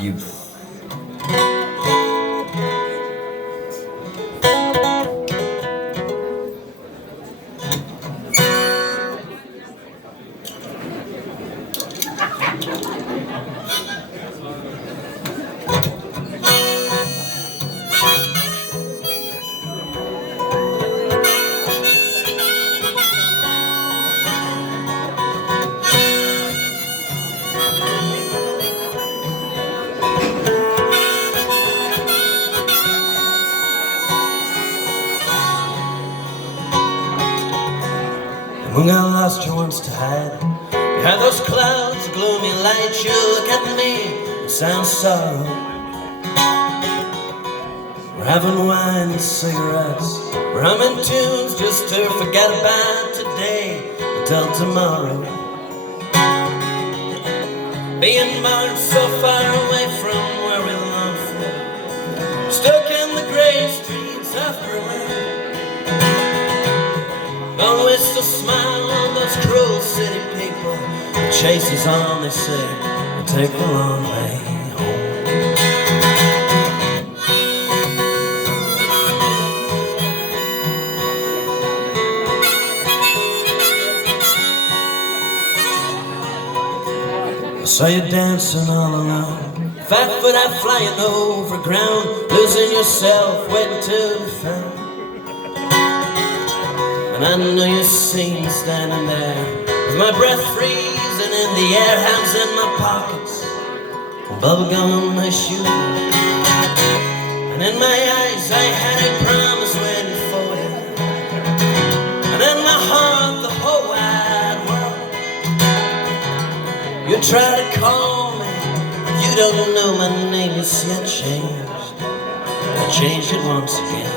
youth. Moon got lost your wants to hide behind those clouds, a gloomy light. You look at me and sound sorrow. We're having wine and cigarettes, we're humming tunes just to forget about today until tomorrow. Being born so far away from where we long for, stuck in the grey streets of Bremen. Always to smile on those cruel city people. The chase is on, they say, and take the long way home. I saw you dancing all alone, 5 foot out flying over ground, losing yourself, waiting to be found. And I know you see me standing there with my breath freezing in the air, hands in my pockets, bubblegum on my shoe. And in my eyes I had a promise waiting for you, and in my heart the whole wide world. You try to call me, you don't know my name, you see I changed. I changed it once again.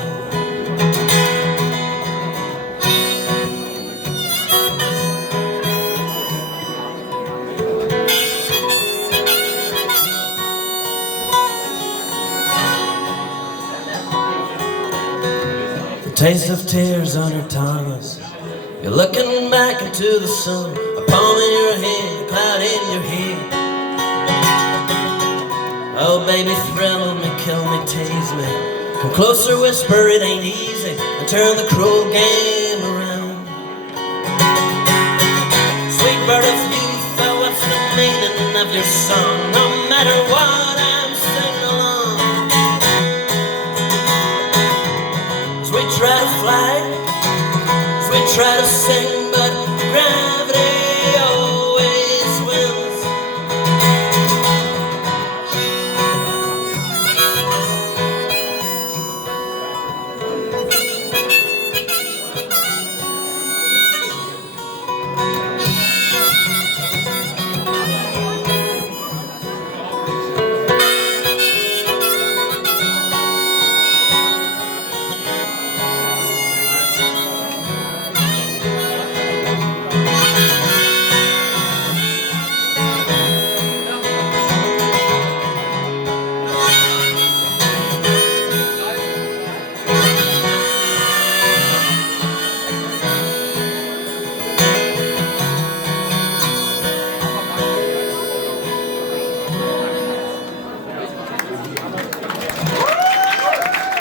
Taste of tears on your tongue. You're looking back into the sun, a palm in your hand, a cloud in your hair. Oh baby, thrill me, kill me, tease me, come closer, whisper it ain't easy, and turn the cruel game around. Sweet bird of youth, oh what's the meaning of your song? No matter what